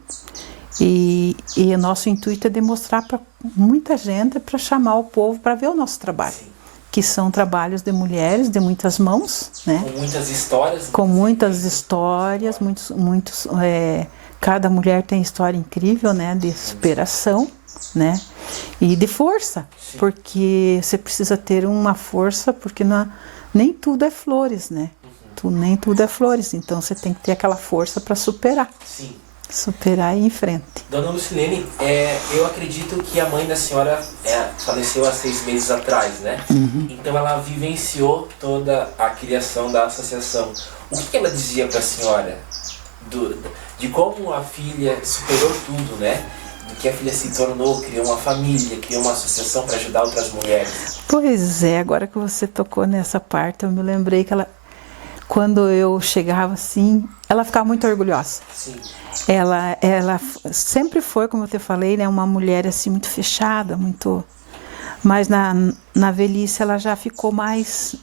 E o nosso intuito é demonstrar para muita gente, para chamar o povo para ver o nosso trabalho. Sim. Que são trabalhos de mulheres, de muitas mãos, né? Com muitas histórias. Com muitas histórias, cada mulher tem história incrível, né? De superação, né? E de força, sim. Porque você precisa ter uma força, porque nem tudo é flores, né? Nem tudo é flores, então você tem que ter aquela força para superar. Sim. Superar e ir em frente. Dona Lucilene, eu acredito que a mãe da senhora faleceu há 6 meses atrás, né? Uhum. Então ela vivenciou toda a criação da associação. O que ela dizia para a senhora de como a filha superou tudo, né? Do que a filha se tornou, criou uma família, criou uma associação para ajudar outras mulheres? Pois é, agora que você tocou nessa parte, eu me lembrei que quando eu chegava assim, ela ficava muito orgulhosa. Sim. Ela sempre foi, como eu te falei, né, uma mulher assim muito fechada, muito... Mas na velhice ela já ficou mais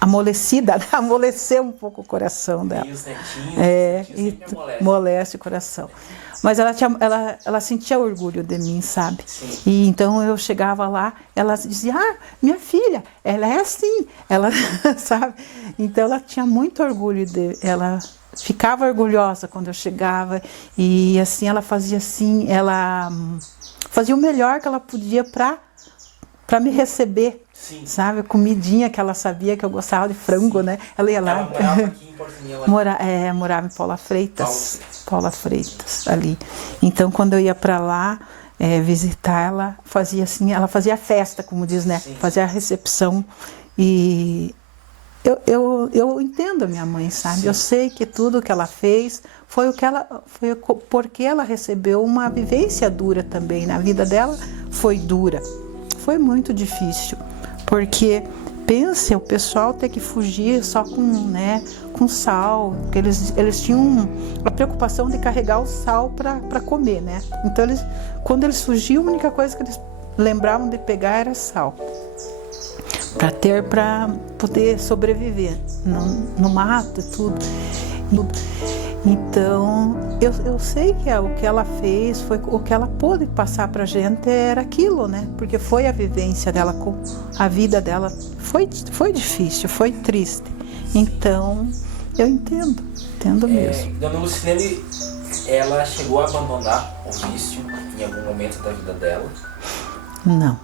amolecida, amoleceu um pouco o coração dela. E os netinhos, E molesta o coração. Mas ela sentia orgulho de mim, sabe? Sim. E então eu chegava lá, ela dizia, minha filha, ela é assim, ela, sabe? Então ela tinha muito orgulho ela ficava orgulhosa quando eu chegava e assim ela fazia o melhor que ela podia para me receber. Sim. Sabe, a comidinha que ela sabia que eu gostava de frango, sim, né? Ela ia lá. Ela morava aqui em Porto morava em Paula Freitas. Paula Freitas, ali. Então, quando eu ia para lá visitar, ela fazia assim, ela fazia festa, como diz, né? Sim. Fazia a recepção. E eu entendo a minha mãe, sabe? Sim. Eu sei que tudo que ela fez foi porque ela recebeu uma vivência dura também. Na vida dela foi dura. Foi muito difícil. Porque, pensa, o pessoal ter que fugir só com sal, porque eles tinham a preocupação de carregar o sal para comer, né? Então, quando eles fugiam, a única coisa que eles lembravam de pegar era sal, para poder sobreviver no mato e tudo. Então, eu sei que o que ela fez, foi o que ela pôde passar pra gente era aquilo, né? Porque foi a vivência dela, a vida dela foi difícil, foi triste. Então, eu entendo mesmo. Dona Lucilene, ela chegou a abandonar o vício em algum momento da vida dela? Não.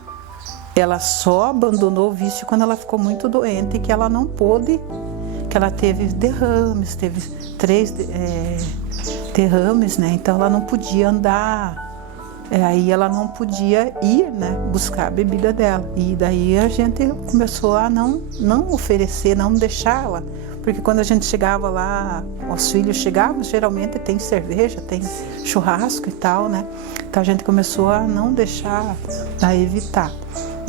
Ela só abandonou o vício quando ela ficou muito doente, que ela não pôde, que ela teve derrames, teve 3 derrames, né? Então ela não podia andar, aí ela não podia ir, né, buscar a bebida dela. E daí a gente começou a não oferecer, não deixar ela, porque quando a gente chegava lá, os filhos chegavam, geralmente tem cerveja, tem churrasco e tal, né? Então a gente começou a não deixar, a evitar.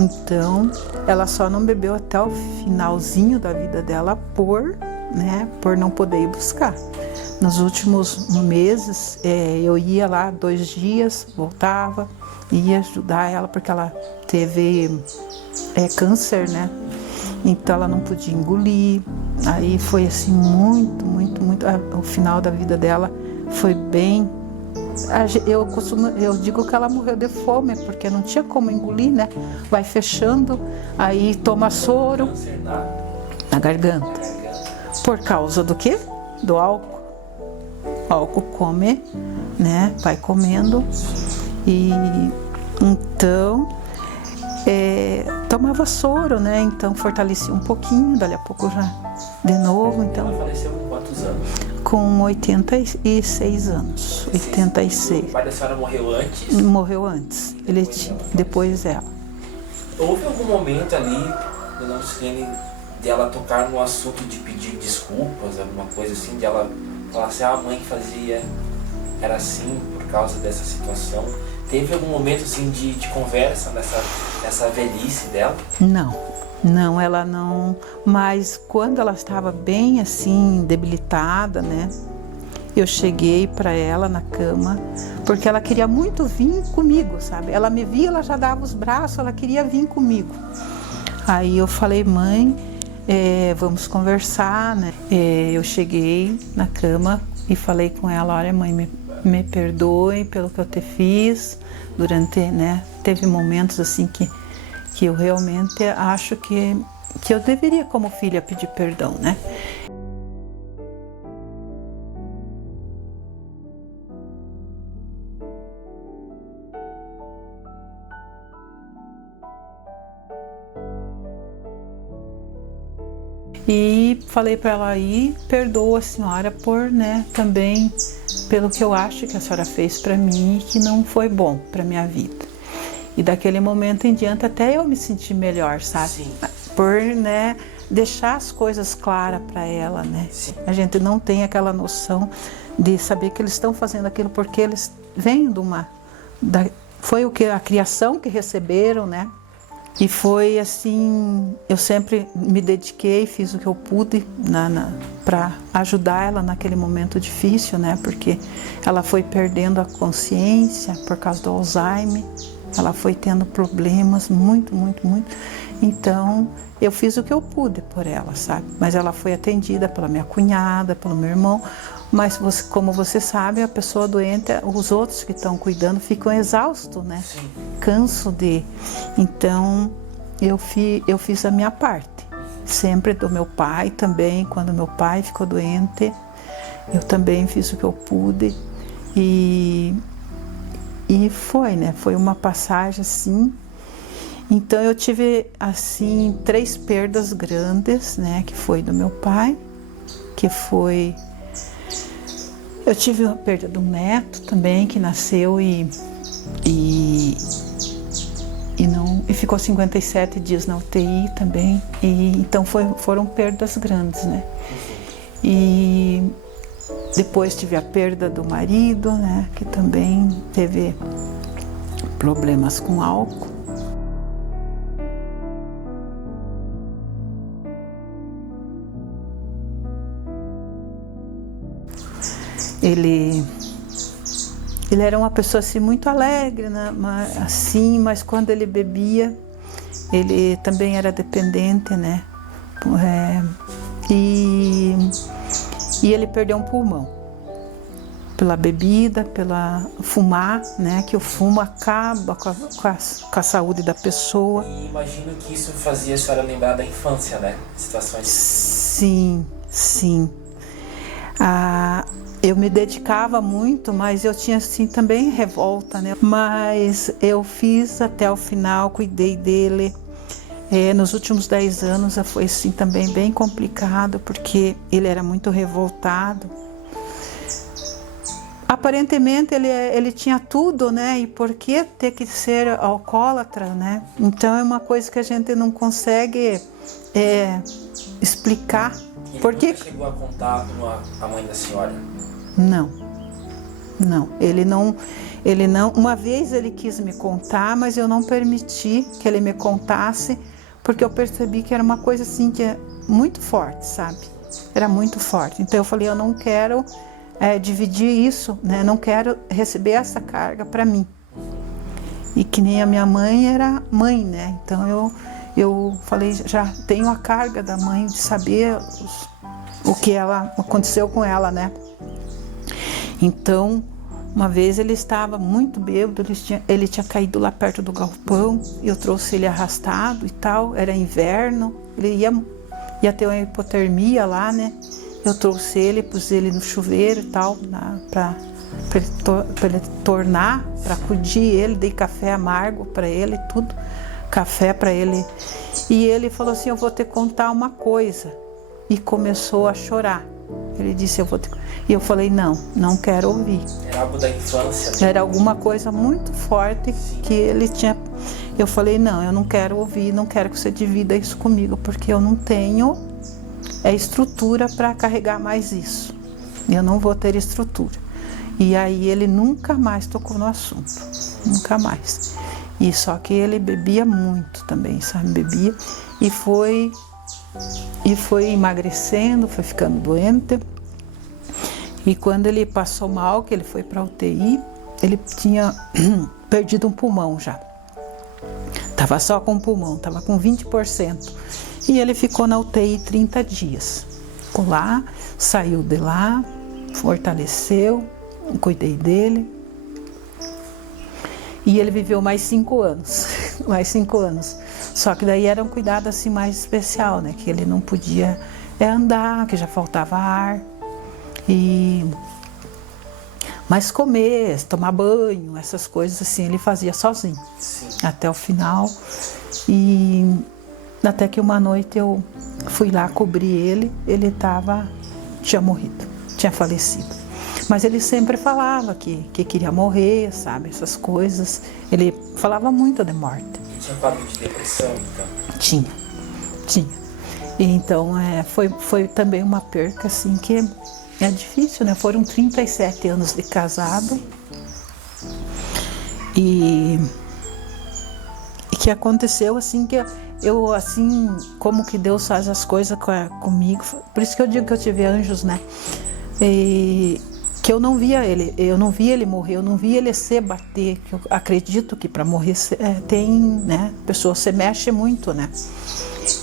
Então, ela só não bebeu até o finalzinho da vida dela por não poder ir buscar. Nos últimos meses, eu ia lá 2 dias, voltava, ia ajudar ela, porque ela teve câncer, né? Então, ela não podia engolir. Aí foi assim, muito. O final da vida dela foi bem... Eu digo que ela morreu de fome, porque não tinha como engolir, né? Vai fechando, aí toma soro na garganta. Por causa do quê? Do álcool. O álcool come, né? Vai comendo. E então tomava soro, né? Então fortalecia um pouquinho, dali a pouco já de novo. Então, ela faleceu com quantos anos? Com 86 anos. 86. O pai da senhora morreu antes? Morreu antes. Depois ela. Houve algum momento ali, dona Lucilene, de ela tocar no assunto de pedir desculpas, alguma coisa assim, de ela falar assim, a mãe fazia, era assim por causa dessa situação? Teve algum momento assim de conversa nessa velhice dela? Não, ela não. Mas quando ela estava bem assim, debilitada, né? Eu cheguei para ela na cama, porque ela queria muito vir comigo, sabe? Ela me via, ela já dava os braços, ela queria vir comigo. Aí eu falei, mãe, vamos conversar, né? Eu cheguei na cama e falei com ela, olha, mãe, me perdoe pelo que eu te fiz durante, né? Teve momentos assim que eu realmente acho que eu deveria, como filha, pedir perdão, né? E falei para ela aí, perdoa a senhora por, né, também pelo que eu acho que a senhora fez para mim e que não foi bom para minha vida. E daquele momento em diante até eu me senti melhor, sabe? Sim. Por, né, deixar as coisas claras para ela, né? Sim. A gente não tem aquela noção de saber que eles estão fazendo aquilo porque eles vêm foi a criação que receberam, né? E foi assim, eu sempre me dediquei, fiz o que eu pude para ajudar ela naquele momento difícil, né? Porque ela foi perdendo a consciência por causa do Alzheimer, ela foi tendo problemas muito. Então, eu fiz o que eu pude por ela, sabe? Mas ela foi atendida pela minha cunhada, pelo meu irmão. Mas como você sabe, a pessoa doente, os outros que estão cuidando ficam exaustos, né? Sim. Canso de... Então, eu fiz a minha parte. Sempre do meu pai também, quando meu pai ficou doente, eu também fiz o que eu pude. E foi, né? Foi uma passagem assim. Então, eu tive, assim, 3 perdas grandes, né? Que foi do meu pai, que foi... Eu tive a perda de um neto também, que nasceu e ficou 57 dias na UTI também. Então foram perdas grandes, né? E depois tive a perda do marido, né? Que também teve problemas com álcool. Ele era uma pessoa assim muito alegre, né? Mas quando ele bebia, ele também era dependente, né? E ele perdeu um pulmão pela bebida, pela fumar, né? Que o fumo acaba com a saúde da pessoa. E imagino que isso fazia a senhora lembrar da infância, né? Situações. Sim. Eu me dedicava muito, mas eu tinha assim também revolta, né? Mas eu fiz até o final, cuidei dele. Nos últimos 10 anos foi assim também bem complicado, porque ele era muito revoltado. Aparentemente ele tinha tudo, né? E por que ter que ser alcoólatra, né? Então é uma coisa que a gente não consegue explicar. E porque ele nunca chegou a contar a mãe da senhora? Não, ele não, uma vez ele quis me contar, mas eu não permiti que ele me contasse, porque eu percebi que era uma coisa assim que é muito forte, sabe? Era muito forte, então eu falei, eu não quero dividir isso, né? Não quero receber essa carga para mim. E que nem a minha mãe era mãe, né? Então eu falei, já tenho a carga da mãe de saber o que aconteceu com ela, né? Então, uma vez ele estava muito bêbado, ele tinha caído lá perto do galpão, eu trouxe ele arrastado e tal, era inverno, ele ia ter uma hipotermia lá, né? Eu trouxe ele, pus ele no chuveiro e tal, para ele tornar, para acudir ele, dei café amargo para ele, tudo, café para ele. E ele falou assim, eu vou te contar uma coisa, e começou a chorar. Ele disse, E eu falei, não quero ouvir. Era algo da infância? Né? Era alguma coisa muito forte que ele tinha. Eu falei, não, eu não quero ouvir, não quero que você divida isso comigo, porque eu não tenho estrutura para carregar mais isso. Eu não vou ter estrutura. E aí ele nunca mais tocou no assunto, nunca mais. E só que ele bebia muito também, sabe? Bebia e foi emagrecendo, foi ficando doente. E quando ele passou mal, que ele foi para UTI, ele tinha perdido um pulmão já. Tava só com o pulmão, tava com 20%. E ele ficou na UTI 30 dias. Ficou lá, saiu de lá, fortaleceu, cuidei dele. E ele viveu mais 5 anos, mais 5 anos. Só que daí era um cuidado assim mais especial, né? Que ele não podia andar, que já faltava ar. Mas comer, tomar banho, essas coisas assim, ele fazia sozinho. Sim. Até o final. E até que uma noite eu fui lá cobrir ele tinha morrido, tinha falecido. Mas ele sempre falava que queria morrer, sabe, essas coisas. Ele falava muito de morte. E tinha quadro de depressão, então? Tinha. E então foi também uma perca assim que é difícil, né? Foram 37 anos de casado. E que aconteceu assim, que eu assim, como que Deus faz as coisas comigo, por isso que eu digo que eu tive anjos, né? E que eu não via ele morrer, eu não via ele se bater, que eu acredito que para morrer tem, né? A pessoa se mexe muito, né?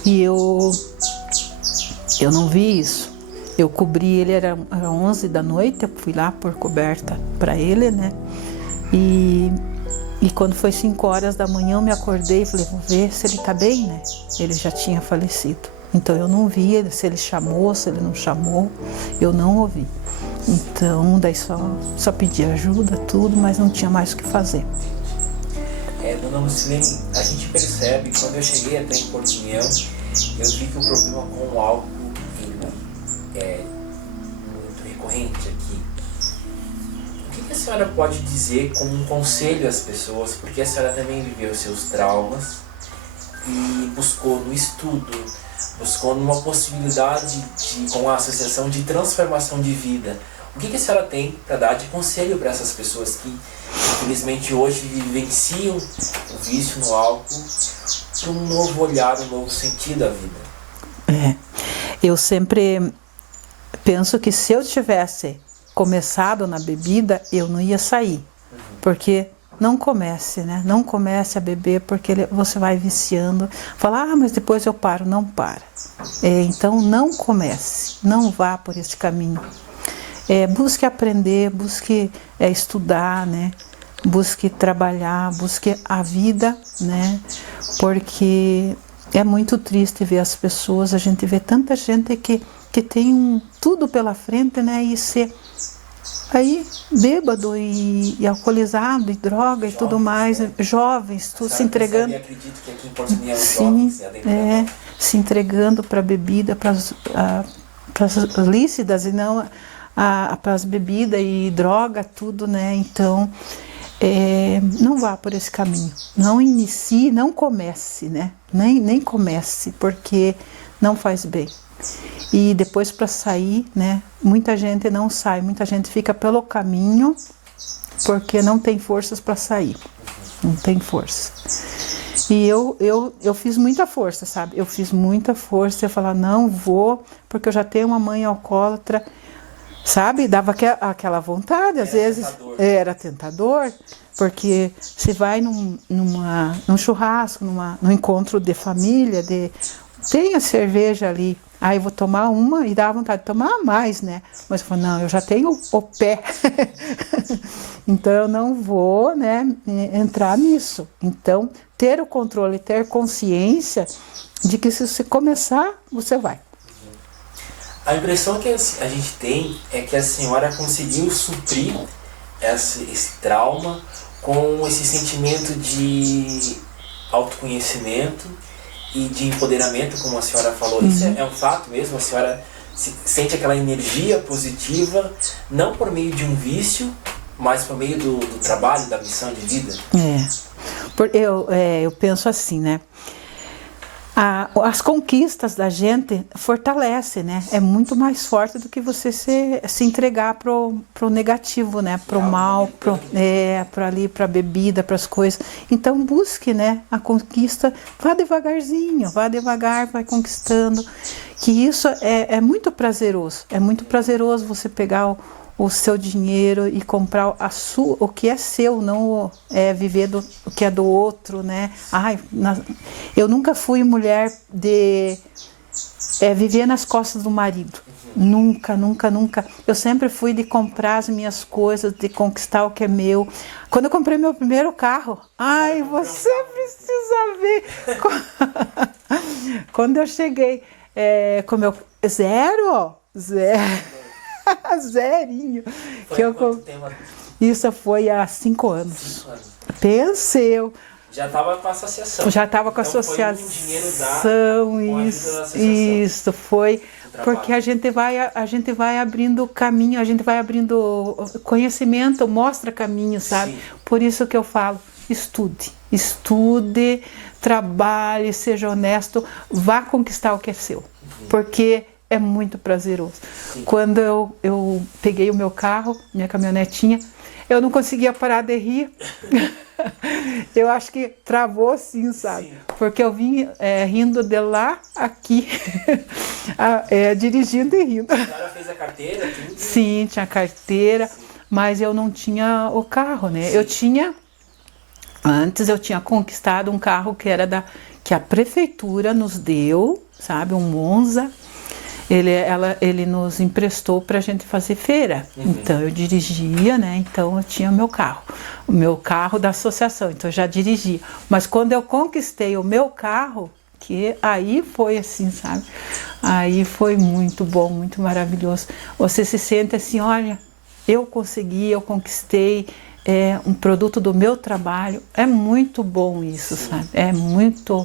E eu não vi isso. Eu cobri ele, era 11 da noite, eu fui lá por coberta para ele, né? E quando foi 5 horas da manhã eu me acordei e falei, vou ver se ele tá bem, né? Ele já tinha falecido. Então eu não vi se ele chamou, se ele não chamou, eu não ouvi. Então daí só pedi ajuda, tudo, mas não tinha mais o que fazer. Dona Lucilene, a gente percebe, quando eu cheguei até em Portunhão, eu vi que o problema com o álcool é muito recorrente aqui. O que a senhora pode dizer como um conselho às pessoas, porque a senhora também viveu seus traumas e buscou no estudo, buscou numa possibilidade com a associação de transformação de vida. O que a senhora tem para dar de conselho para essas pessoas que, infelizmente, hoje vivenciam o vício no álcool para um novo olhar, um novo sentido à vida? Eu sempre penso que se eu tivesse começado na bebida, eu não ia sair. Porque não comece, né? Não comece a beber, porque você vai viciando. Fala, mas depois eu paro. Não para. Então não comece, não vá por esse caminho. Busque aprender, busque estudar, né? Busque trabalhar, busque a vida, né? Porque é muito triste ver as pessoas, a gente vê tanta gente que tem tudo pela frente, né? E ser aí bêbado e alcoolizado, e droga e tudo mais, jovens, tudo se entregando. Eu acredito que aqui em Portunhão, sim, jovens, se entregando para a bebida, para as lícitas e não para as bebidas e droga, tudo, né? Então, não vá por esse caminho. Não inicie, não comece, né? Nem comece, porque não faz bem. E depois para sair, né? Muita gente não sai, muita gente fica pelo caminho porque não tem forças para sair. Não tem força. E eu fiz muita força, sabe? Eu fiz muita força. Eu falava, não vou, porque eu já tenho uma mãe alcoólatra. Sabe, dava aquela vontade, às vezes era tentador, porque você vai num churrasco, num encontro de família, tem a cerveja ali, aí eu vou tomar uma e dá vontade de tomar mais, né? Mas eu falo, não, eu já tenho o pé, então eu não vou, né, entrar nisso. Então, ter o controle, ter consciência de que se você começar, você vai. A impressão que a gente tem é que a senhora conseguiu suprir esse trauma com esse sentimento de autoconhecimento e de empoderamento, como a senhora falou. Isso é um fato mesmo? A senhora sente aquela energia positiva, não por meio de um vício, mas por meio do trabalho, da missão de vida? Eu penso assim, né? As conquistas da gente fortalecem, né? É muito mais forte do que você se entregar pro negativo, né? Pro mal, para a bebida, para as coisas. Então busque, né? A conquista, vá devagarzinho, vá devagar, vai conquistando. Que isso é muito prazeroso. É muito prazeroso você pegar o seu dinheiro e comprar o que é seu, não viver o que é do outro, né? Eu nunca fui mulher de viver nas costas do marido. Nunca, nunca, nunca. Eu sempre fui de comprar as minhas coisas, de conquistar o que é meu. Quando eu comprei meu primeiro carro, você precisa ver. Quando eu cheguei com meu zero. Zerinho. Isso foi há 5 anos. 5 anos. Pensei. Já estava com a associação. Já estava com a associação. Foi um dinheiro dado com a ajuda da associação. Isso foi. Porque a gente vai abrindo caminho, a gente vai abrindo conhecimento, mostra caminho, sabe? Sim. Por isso que eu falo, estude, trabalhe, seja honesto, vá conquistar o que é seu. Porque é muito prazeroso. Sim. Quando eu peguei o meu carro, minha caminhonetinha, eu não conseguia parar de rir. Eu acho que travou assim, sabe? Sim. Porque eu vim rindo de lá aqui, dirigindo e rindo. A senhora fez a carteira, tudo? Sim, tinha carteira, mas eu não tinha o carro, né? Antes eu tinha conquistado um carro que a prefeitura nos deu, sabe? Um Monza. Ele nos emprestou para a gente fazer feira. Então eu dirigia, né? Então eu tinha o meu carro da associação, então eu já dirigia. Mas quando eu conquistei o meu carro, que aí foi assim, sabe? Aí foi muito bom, muito maravilhoso. Você se sente assim, olha, eu consegui, eu conquistei um produto do meu trabalho. É muito bom isso, sabe? É muito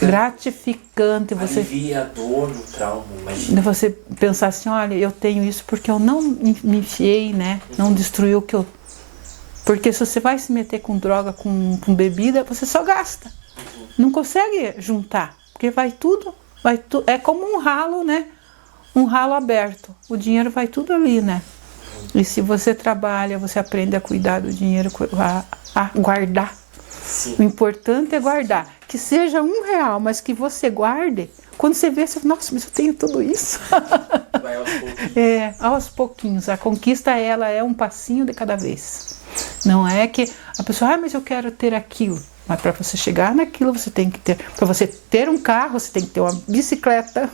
gratificante. Você alivia a dor, o trauma, imagina. Você pensar assim, olha, eu tenho isso porque eu não me enfiei, né? Não destruí o que eu... Porque se você vai se meter com droga, com bebida, você só gasta. Não consegue juntar, porque vai tudo, é como um ralo, né? Um ralo aberto. O dinheiro vai tudo ali, né? E se você trabalha, você aprende a cuidar do dinheiro, a guardar. Sim. O importante é guardar. Que seja R$1, mas que você guarde. Quando você vê, você fala, nossa, mas eu tenho tudo isso. Vai aos pouquinhos. Aos pouquinhos. A conquista, ela é um passinho de cada vez. Não é que a pessoa, mas eu quero ter aquilo. Mas para você chegar naquilo, você tem que ter... Para você ter um carro, você tem que ter uma bicicleta.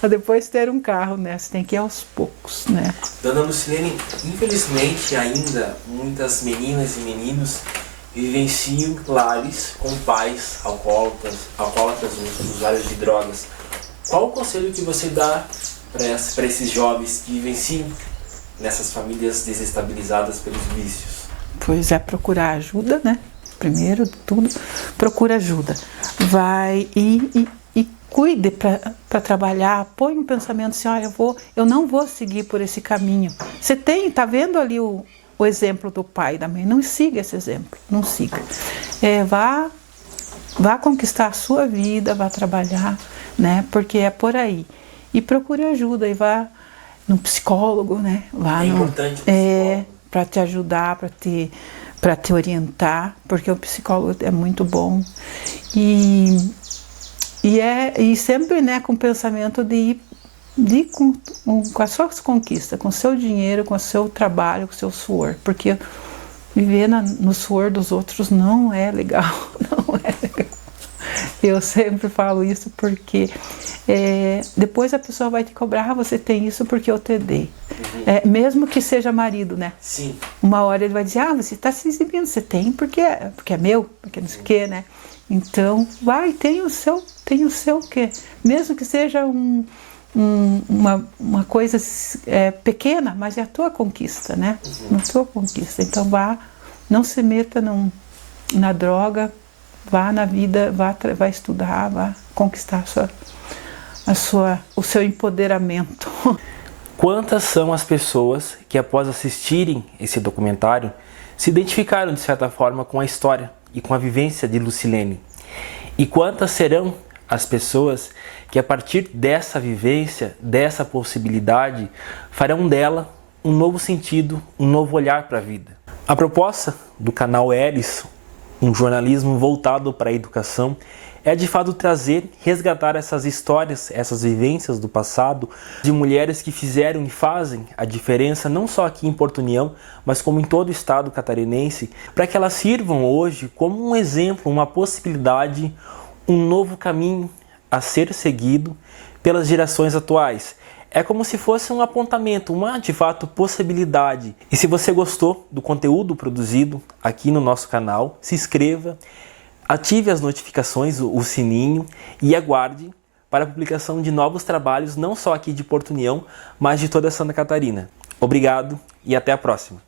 Para depois ter um carro, né? Você tem que ir aos poucos, né? Dona Lucilene, infelizmente ainda muitas meninas e meninos vivenciam lares com pais alcoólatras, usuários de drogas. Qual o conselho que você dá para esses jovens que vivenciam nessas famílias desestabilizadas pelos vícios? Pois é, procurar ajuda, né? Primeiro de tudo, procura ajuda. Vai e cuide para trabalhar, põe um pensamento assim, olha, eu não vou seguir por esse caminho. Você tá vendo ali o exemplo do pai e da mãe, não siga esse exemplo, não siga. Vá conquistar a sua vida, vá trabalhar, né? Porque é por aí. E procure ajuda e vá no psicólogo, né? Importante o psicólogo. Para te ajudar, para te orientar, porque o psicólogo é muito bom. E sempre, né, com o pensamento de ir com as suas conquistas, com o seu dinheiro, com o seu trabalho, com o seu suor. Porque viver no suor dos outros não é legal, não é legal. Eu sempre falo isso porque depois a pessoa vai te cobrar, você tem isso porque eu te dei. Mesmo que seja marido, né? Sim. Uma hora ele vai dizer, você está se exibindo, você tem porque é meu, porque não sei o quê, né? Então, tem o seu quê? Mesmo que seja uma coisa pequena, mas é a tua conquista, né? A tua conquista. Então, não se meta na droga, vá na vida, vá estudar, vá conquistar o seu empoderamento. Quantas são as pessoas que, após assistirem esse documentário, se identificaram de certa forma com a história e com a vivência de Lucilene? E quantas serão as pessoas que, a partir dessa vivência, dessa possibilidade, farão dela um novo sentido, um novo olhar para a vida? A proposta do canal Elis, um jornalismo voltado para a educação, é de fato resgatar essas histórias, essas vivências do passado de mulheres que fizeram e fazem a diferença não só aqui em Porto União, mas como em todo o estado catarinense, para que elas sirvam hoje como um exemplo, uma possibilidade, um novo caminho a ser seguido pelas gerações atuais. É como se fosse um apontamento, uma de fato possibilidade. E se você gostou do conteúdo produzido aqui no nosso canal, se inscreva, ative as notificações, o sininho e aguarde para a publicação de novos trabalhos, não só aqui de Porto União, mas de toda Santa Catarina. Obrigado e até a próxima.